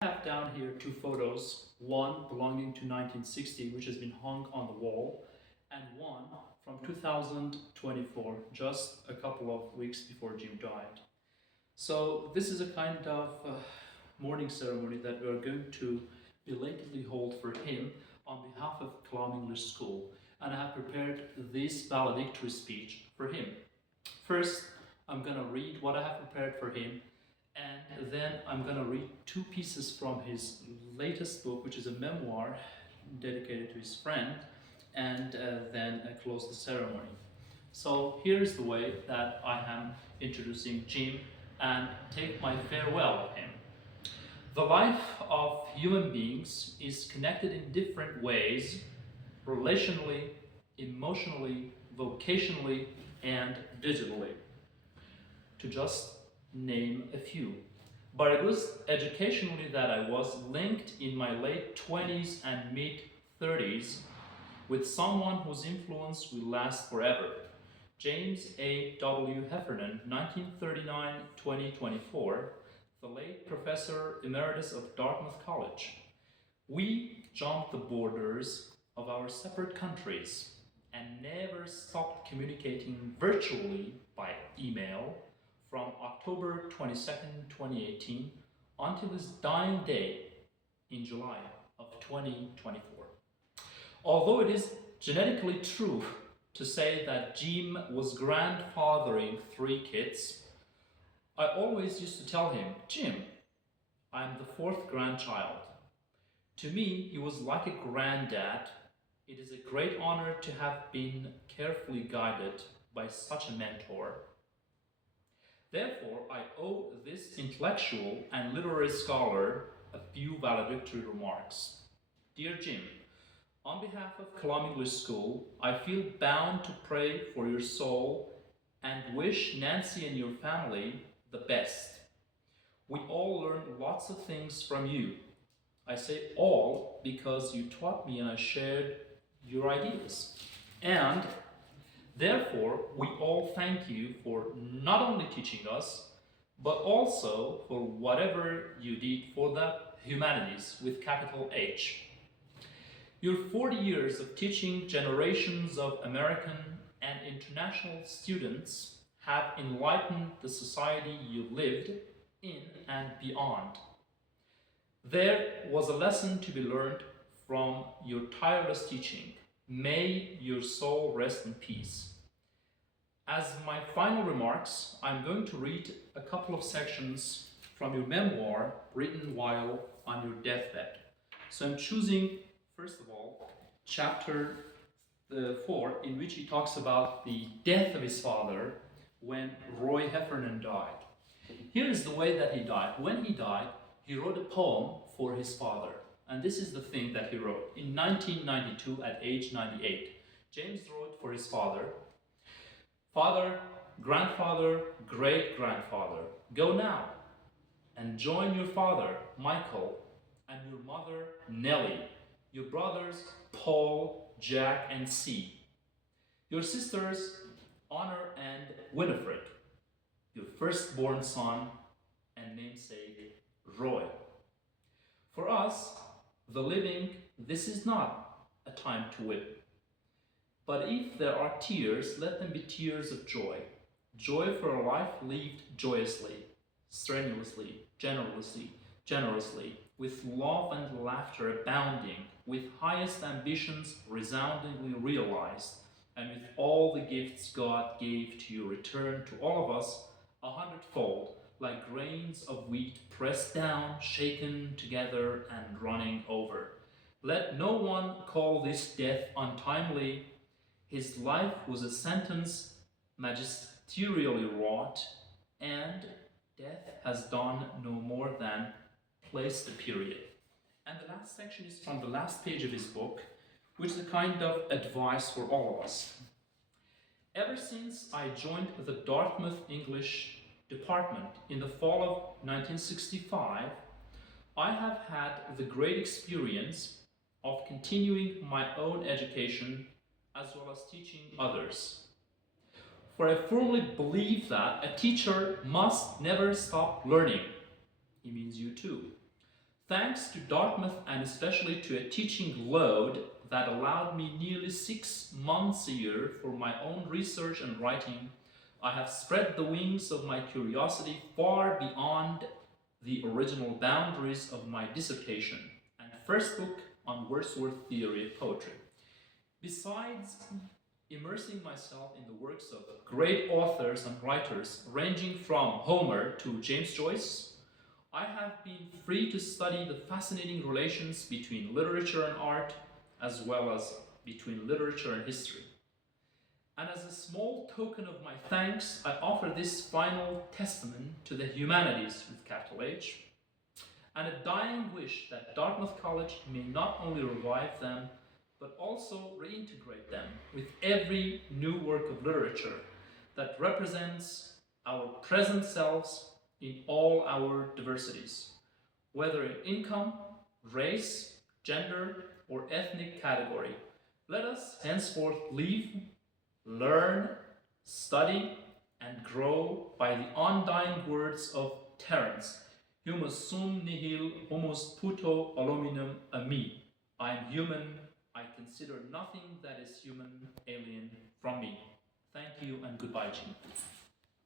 I have down here two photos, one belonging to 1960, which has been hung on the wall, and one from 2024, just a couple of weeks before Jim died. So this is a kind of mourning ceremony that we are going to belatedly hold for him on behalf of Kalaam English School, and I have prepared this valedictory speech for him. First, I'm going to read what I have prepared for him, and then I'm going to read two pieces from his latest book, which is a memoir dedicated to his friend, and then close the ceremony. So here's the way that I am introducing Jim and take my farewell of him. The life of human beings is connected in different ways, relationally, emotionally, vocationally, and digitally, to just name a few. But it was educationally that I was linked in my late 20s and mid 30s with someone whose influence will last forever. James A. W. Heffnernan, 1939-2024, the late Professor Emeritus of Dartmouth College. We jumped the borders of our separate countries and never stopped communicating virtually by email from October 22nd, 2018 until his dying day in July of 2024. Although it is genetically true to say that Jim was grandfathering 3 kids, I always used to tell him, Jim, I'm the 4th grandchild. To me, he was like a granddad. It is a great honor to have been carefully guided by such a mentor. Therefore, I owe this intellectual and literary scholar a few valedictory remarks. Dear Jim, on behalf of Kalaam English School, I feel bound to pray for your soul and wish Nancy and your family the best. We all learned lots of things from you. I say all because you taught me and I shared your ideas. And therefore, we all thank you for not only teaching us, but also for whatever you did for the humanities with capital H. Your 40 years of teaching generations of American and international students have enlightened the society you lived in and beyond. There was a lesson to be learned from your tireless teaching. May your soul rest in peace. As my final remarks, I'm going to read a couple of sections from your memoir written while on your deathbed. So I'm choosing, first of all, chapter 4, in which he talks about the death of his father when Roy Heffnernan died. Here is the way that he died. When he died, he wrote a poem for his father. And this is the thing that he wrote. In 1992, at age 98, James wrote for his father, Father, grandfather, great-grandfather, go now and join your father, Michael, and your mother, Nellie, your brothers, Paul, Jack, and C, your sisters, Honor and Winifred, your firstborn son and namesake, Roy. For us, the living, this is not a time to weep. But if there are tears, let them be tears of joy. Joy for a life lived joyously, strenuously, generously, with love and laughter abounding, with highest ambitions resoundingly realized, and with all the gifts God gave to you returned to all of us 100-fold, like grains of wheat pressed down, shaken together, and running over. Let no one call this death untimely. His life was a sentence magisterially wrought, and death has done no more than place the period. And the last section is from the last page of his book, which is a kind of advice for all of us. Ever since I joined the Dartmouth English department in the fall of 1965, I have had the great experience of continuing my own education as well as teaching others. For I firmly believe that a teacher must never stop learning. He means you too. Thanks to Dartmouth and especially to a teaching load that allowed me nearly 6 months a year for my own research and writing, I have spread the wings of my curiosity far beyond the original boundaries of my dissertation and first book on Wordsworth's theory of poetry. Besides immersing myself in the works of great authors and writers ranging from Homer to James Joyce, I have been free to study the fascinating relations between literature and art, as well as between literature and history. And as a small token of my thanks, I offer this final testament to the humanities with capital H, and a dying wish that Dartmouth College may not only revive them, but also reintegrate them with every new work of literature that represents our present selves in all our diversities, whether in income, race, gender, or ethnic category. Let us henceforth live, learn, study, and grow by the undying words of Terence, Humus sum nihil homus puto aluminum ami. I am human, I consider nothing that is human alien from me. Thank you and goodbye, Jim.